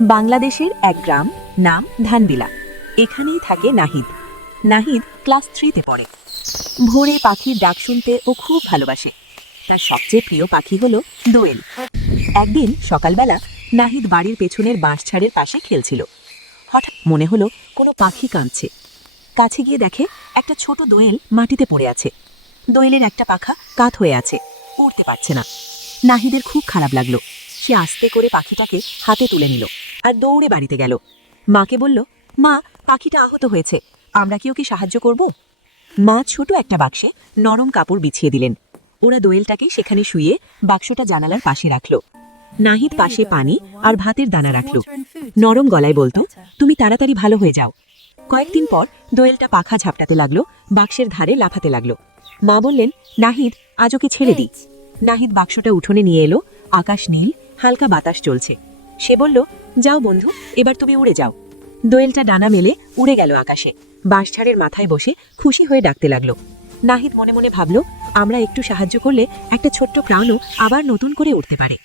বাংলাদেশের এক গ্রাম, নাম ধানবিলা। এখানেই থাকে নাহিদ। নাহিদ ক্লাস 3-তে পড়ে। ভোরে পাখির ডাক শুনতে ও খুব ভালোবাসে। তার সবচেয়ে প্রিয় পাখি হলো দোয়েল। একদিন সকালবেলা নাহিদ বাড়ির পেছনের বাঁশঝাড়ের পাশে খেলছিল। হঠাৎ মনে হলো কোনো পাখি কাঁদছে। কাছে গিয়ে দেখে একটা ছোট দোয়েল মাটিতে পড়ে আছে। দোয়েলের একটা পাখা কাত হয়ে আছে, উড়তে পারছে না। নাহিদের খুব খারাপ লাগলো। সে আস্তে করে পাখিটাকে হাতে তুলে নিল আর দৌড়ে বাড়িতে গেল। মাকে বলল, মা, পাখিটা আহত হয়েছে, আমরা কি ওকে সাহায্য করব? মা ছোট একটা বাক্সে নরম কাপড় বিছিয়ে দিলেন। ওরা দোয়েলটাকে সেখানে শুইয়ে বাক্সটা জানালার পাশে রাখল। নাহিদ পাশে পানি আর ভাতের দানা রাখল। নরম গলায় বলতো, তুমি তাড়াতাড়ি ভালো হয়ে যাও। কয়েকদিন পর দোয়েলটা পাখা ঝাপটাতে লাগলো, বাক্সের ধারে লাফাতে লাগলো। মা বললেন, নাহিদ, আজ ওকে ছেড়ে দি। নাহিদ বাক্সটা উঠোনে নিয়ে এলো। আকাশ নীল, হালকা বাতাস চলছে। সে বলল, যাও বন্ধু, এবার তুমি উড়ে যাও। দোয়েলটা ডানা মেলে উড়ে গেল আকাশে। বাঁশঝাড়ের মাথায় বসে খুশি হয়ে ডাকতে লাগলো। নাহিদ মনে মনে ভাবল, আমরা একটু সাহায্য করলে একটা ছোট্ট প্রাণও আবার নতুন করে উঠতে পারে।